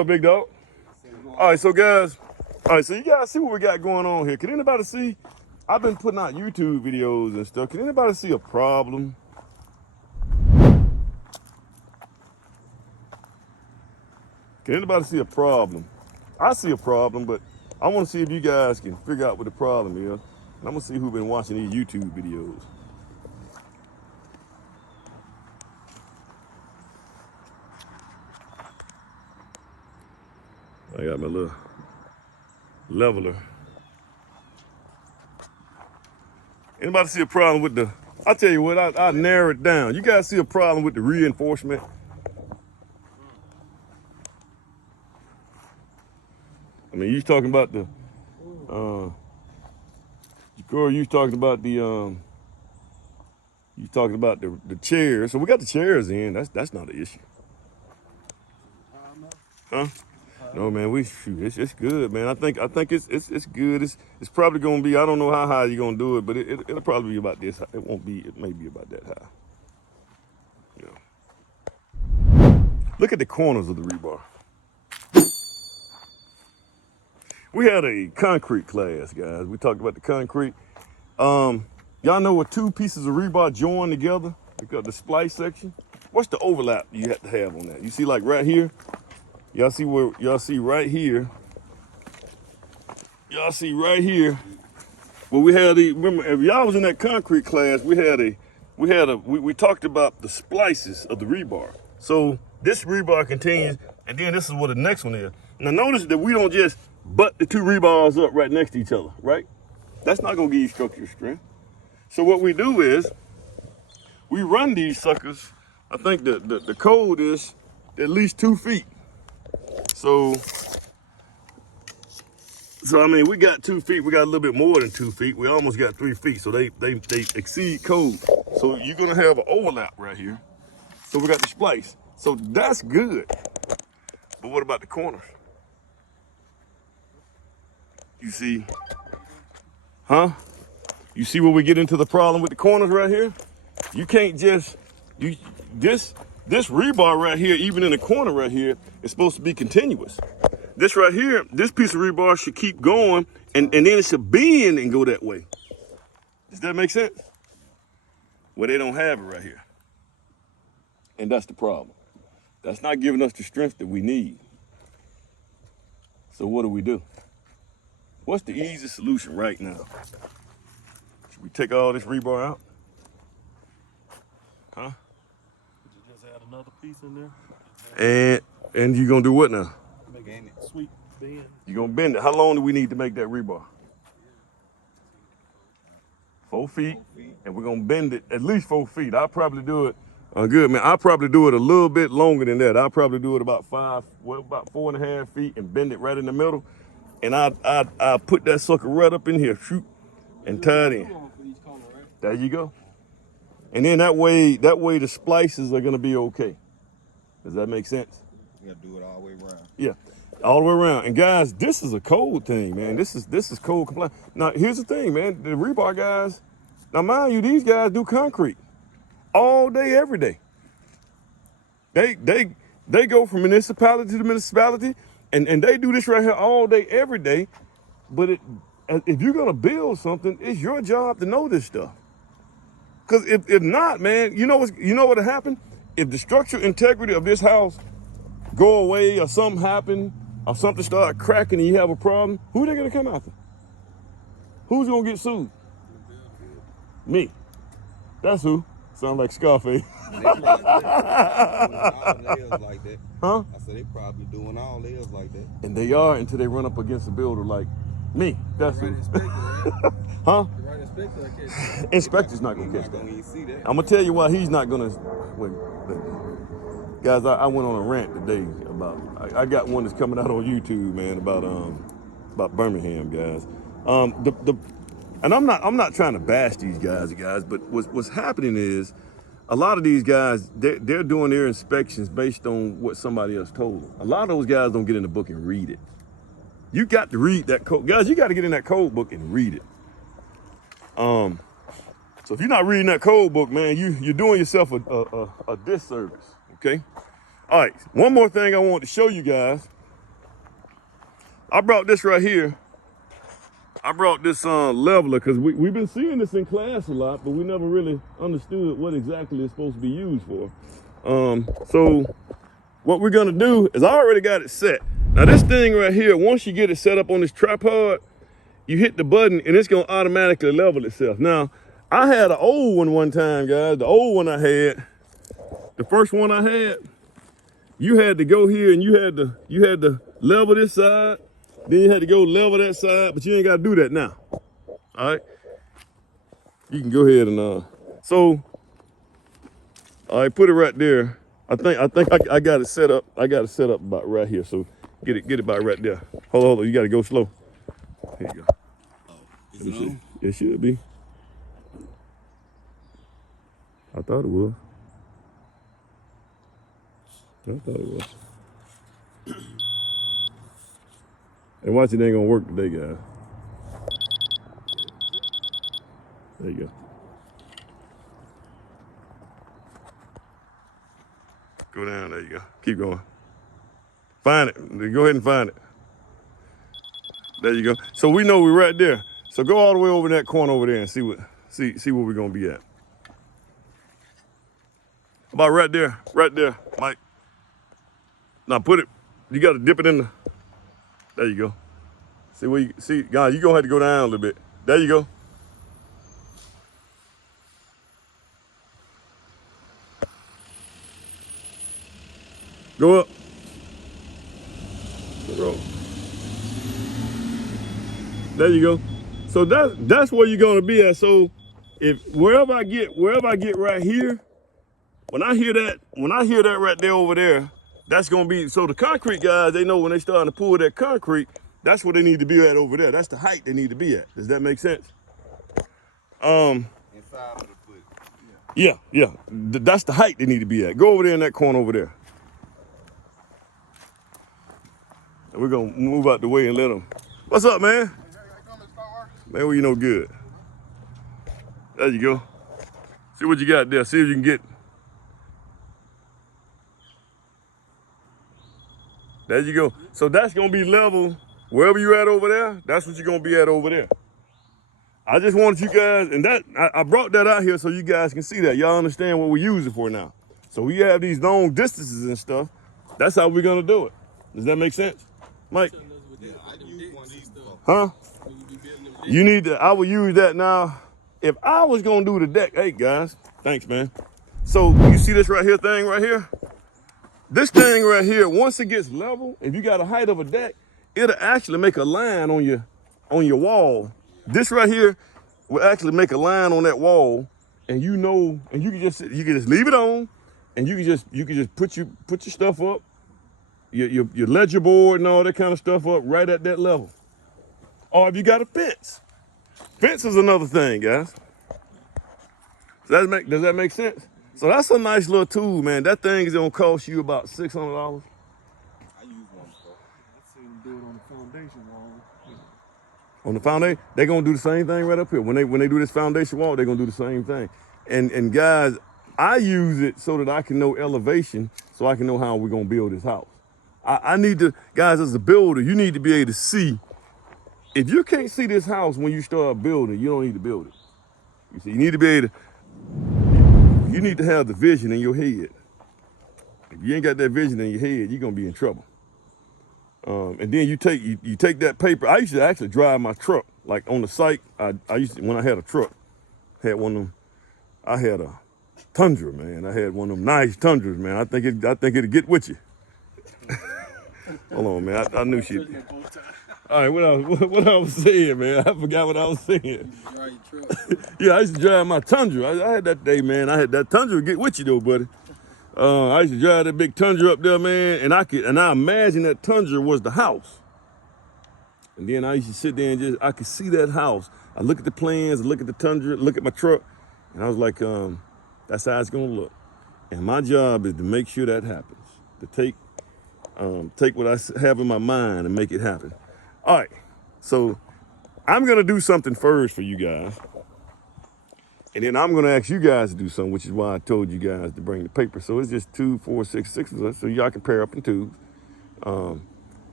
up, big dog? All right, so guys, so you guys see what we got going on here. Can anybody see? I've been putting out YouTube videos and stuff. Can anybody see a problem? Can anybody see a problem? I see a problem, but I want to see if you guys can figure out what the problem is. And I'm gonna see who's been watching these YouTube videos. I got my little leveler. Anybody see a problem with the, I'll tell you what, I narrow it down. You guys see a problem with the reinforcement? I mean, you talking about the, Corey, you talking about the chairs. So we got the chairs in. That's not an issue. Huh? No, man, it's good, man. I think it's good. It's probably gonna be, I don't know how high you're gonna do it, but it'll probably be about this high. It won't be, it may be about that high. Yeah. Look at the corners of the rebar. We had a concrete class, guys. We talked about the concrete. Y'all know what two pieces of rebar join together? Because the splice section. What's the overlap you have to have on that? You see, like right here. Y'all see right here. Y'all see right here. Well, we had remember, if y'all was in that concrete class, we talked about the splices of the rebar. So this rebar contains, and then this is what the next one is. Now notice that we don't just butt the two rebars up right next to each other, right? That's not gonna give you structural strength. So what we do is, we run these suckers, I think the code is at least 2 feet. So I mean, we got 2 feet, we got a little bit more than 2 feet. We almost got 3 feet, so they exceed code. So you're gonna have an overlap right here. So we got the splice. So that's good. But what about the corners? You see, huh? You see where we get into the problem with the corners right here? You can't just, this rebar right here, even in the corner right here, is supposed to be continuous. This right here, this piece of rebar should keep going, and then it should bend and go that way. Does that make sense? Well, they don't have it right here. And that's the problem. That's not giving us the strength that we need. So what do? What's the easiest solution right now? Should we take all this rebar out? Huh? Could you just add another piece in there? And you gonna do what now? Make it sweet bend. You gonna bend it. How long do we need to make that rebar? 4 feet. And we're gonna bend it at least 4 feet. I'll probably do it, good man, I'll probably do it a little bit longer than that. I'll probably do it about 4.5 feet and bend it right in the middle. And I put that sucker right up in here, shoot, and tie it in. There you go. And then that way the splices are gonna be okay. Does that make sense? You gotta do it all the way around. Yeah, all the way around. And guys, this is a code thing, man. This is code compliant. Now here's the thing, man. The rebar guys, now mind you, these guys do concrete all day, every day. They go from municipality to municipality, and they do this right here all day, every day. But if you're gonna build something, it's your job to know this stuff. Because if not, man, you know what'll happen? If the structural integrity of this house go away, or something happen, or something start cracking and you have a problem, who they gonna come after? Who's gonna get sued? Me. That's who. Sound like Scarface. They probably doing all theirs like that. Huh? I said they probably doing all theirs like that. And they are until they run up against a builder like me. That's who. Huh? Inspector's not gonna catch that. I'm gonna tell you why he's not gonna. Wait, guys, I went on a rant today about. I got one that's coming out on YouTube, man, about Birmingham, guys. And I'm not trying to bash these guys, but what's happening is a lot of these guys they're doing their inspections based on what somebody else told them. A lot of those guys don't get in the book and read it. You got to read that code, guys. You got to get in that code book and read it. So if you're not reading that code book, man, you're doing yourself a disservice. Okay. All right. One more thing I want to show you guys. I brought this right here. I brought this leveler because we've been seeing this in class a lot, but we never really understood what exactly it's supposed to be used for. So what we're gonna do is I already got it set. Now this thing right here, once you get it set up on this tripod, you hit the button and it's gonna automatically level itself. Now, I had an old one time, guys. The old one I had, the first one I had, you had to go here and you had to level this side, then you had to go level that side, but you ain't gotta do that now. All right? You can go ahead and so all right, put it right there. I think I got it set up. I got it set up about right here. So get it about right there. Hold on, you gotta go slow. Here you go. Is it on? It should be. I thought it was. I thought it was. And watch it ain't gonna work today, guys. There you go. Go down, there you go. Keep going. Find it. Go ahead and find it. There you go. So we know we're right there. So go all the way over in that corner over there and see where we're gonna be at. About right there, Mike. Now put it, you gotta dip it in the, there you go. See where you, see, guys, you're gonna have to go down a little bit. There you go. Go up. Go. There you go. So that's where you're gonna be at. So if wherever I get right here, when I hear that right there over there, that's gonna be, so the concrete guys, they know when they starting to pull that concrete, that's where they need to be at over there. That's the height they need to be at. Does that make sense? Inside of the foot. Yeah. That's the height they need to be at. Go over there in that corner over there. And we're gonna move out the way and let them. What's up, man? Man, well, you know good. There you go. See what you got there. See if you can get. There you go. So that's gonna be level wherever you're at over there. That's what you're gonna be at over there. I just wanted you guys, and that I brought that out here so you guys can see that. Y'all understand what we're using for now. So we have these long distances and stuff. That's how we're gonna do it. Does that make sense, Mike? Yeah, I use one of these before. Huh? You need to, I will use that now. If I was gonna do the deck, hey guys, thanks man. So you see this right here thing right here? This thing right here, once it gets level, if you got a height of a deck, it'll actually make a line on your wall. This right here will actually make a line on that wall, and you know, and you can just leave it on, and you can just put your stuff up, your ledger board and all that kind of stuff up right at that level. Or if you got a fence. Fence is another thing, guys. Does that make sense? So that's a nice little tool, man. That thing is gonna cost you about $600. I use one before. I seen them do it on the foundation wall. On the foundation, they're gonna do the same thing right up here. When they do this foundation wall, they're gonna do the same thing. And guys, I use it so that I can know elevation, so I can know how we're gonna build this house. I need to, guys, as a builder, you need to be able to see. If you can't see this house when you start building, you don't need to build it. You see, you need to be able to, you need to have the vision in your head. If you ain't got that vision in your head, you're gonna be in trouble. And then you take that paper. I used to actually drive my truck, like on the site. I used to, when I had a truck, had one of them. I had a Tundra, man. I had one of them nice Tundras, man. I think it'd get with you. Hold on, man. I knew she. All right, what I was saying, man. I forgot what I was saying. Yeah, I used to drive my Tundra. I had that day, man. I had that Tundra get with you though, buddy. I used to drive that big Tundra up there, man, and I imagine that Tundra was the house. And then I used to sit there and I could see that house. I look at the plans, I look at the Tundra, look at my truck, and I was like, that's how it's gonna look. And my job is to make sure that happens. To take what I have in my mind and make it happen. All right, so I'm gonna do something first for you guys. And then I'm gonna ask you guys to do something, which is why I told you guys to bring the paper. So it's just 2, 4, 6 of us, so y'all can pair up in twos.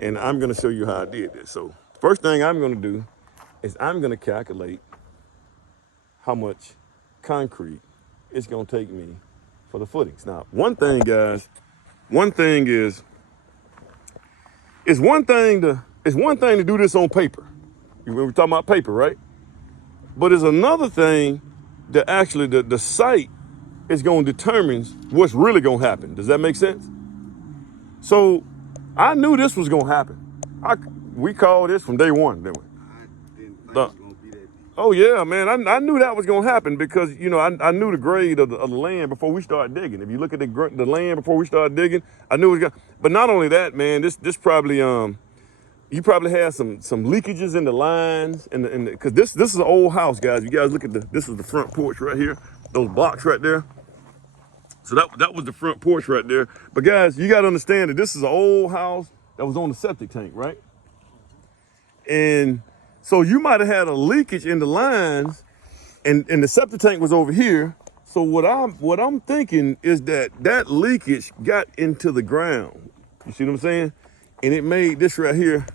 And I'm gonna show you how I did this. So first thing I'm gonna do is I'm gonna calculate how much concrete it's gonna take me for the footings. Now, one thing, guys, it's one thing to do this on paper. We're talking about paper, right? But it's another thing that actually the site is going to determine what's really going to happen. Does that make sense? So I knew this was going to happen. We called this from day one, didn't we? I didn't think it was gonna be that deep. Oh yeah, man. I knew that was gonna happen because I knew the grade of the land before we started digging. If you look at the land before we started digging, I knew it was gonna. But not only that, man. This probably you probably had some leakages in the lines and because this is an old house, guys. You guys look at this is the front porch right here. Those blocks right there. So that was the front porch right there. But guys, you got to understand that this is an old house that was on the septic tank, right? And so you might have had a leakage in the lines, and the septic tank was over here. So what I'm thinking is that leakage got into the ground. You see what I'm saying? And it made this right here,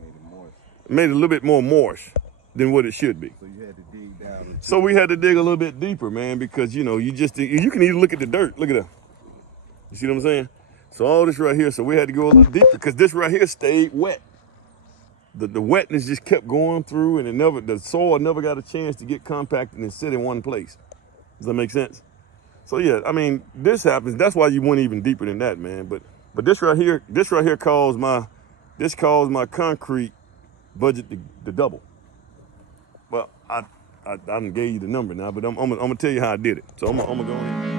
Made it moist. made it a little bit more moist than what it should be. So you had to dig down. And So we had to dig a little bit deeper, man, because you can even look at the dirt. Look at that. You see what I'm saying? So all this right here, so we had to go a little deeper because this right here stayed wet. The wetness just kept going through, and the soil never got a chance to get compacted and sit in one place. Does that make sense? So yeah, I mean, this happens. That's why you went even deeper than that, man. But this right here caused my concrete budget to double. Well, I done gave you the number now, but I'm gonna tell you how I did it. So I'm gonna go ahead.